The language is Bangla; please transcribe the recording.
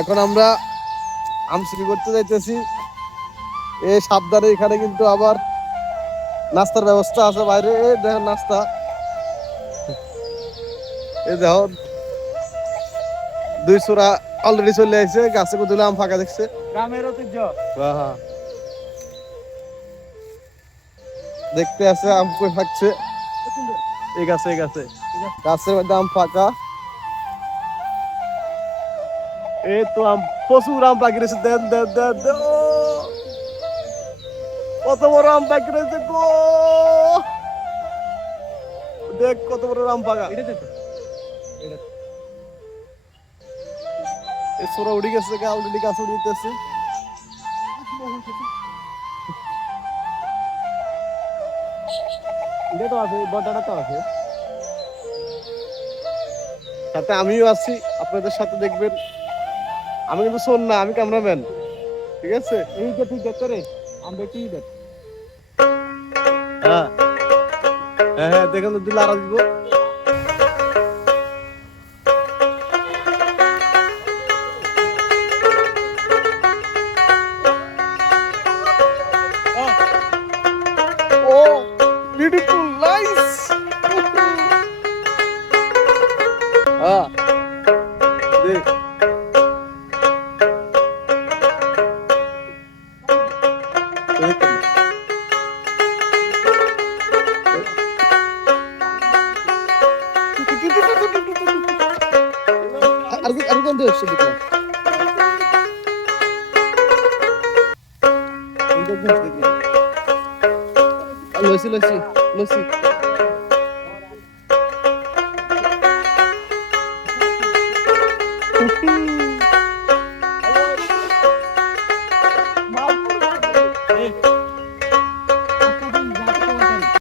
এখন আমরা আম চুরি করতে যাইতেছি। এই সাবধানে, এখানে কিন্তু আবার নাস্তার ব্যবস্থা আছে বাইরে। এই দেখেন নাস্তা, এই দেখো দুই ছোড়া অলরেডি চলে আসছে, গাছে কুতুলে আম ফাঁকা দেখছে। গ্রামের ঐতিহ্য। হ্যাঁ, দেখতে আছে আম কই ফাঁকছে। এই গাছে গাছের মধ্যে আম ফাঁকা। এই তো আম, প্রচুর আম পাকি রয়েছে। দেন দেন দেন দেন, ও, কত বড় আম পাকি রয়েছে গো। দেখ কত বড় আম পাকা। এই ছোড়া উড়ে গেছে, অলরেডি গাছ উড়ে যেতেছে। এটা তো আছে, বড়টা তো আছে। সাথে আমিও আছি, আপনাদের সাথে দেখবেন। আমি কিন্তু শোন না, আমি ক্যামেরাম্যান, ঠিক আছে? এই যে তুই দেখ করে আমরা কি দেখ। হ্যাঁ হ্যাঁ হ্যাঁ, দেখেন তো দিল আর দিব। ও বিউটিফুল, নাইস। হ্যাঁ দেখ, আর কোন দেশ দেখলাম? লসি লসি লসি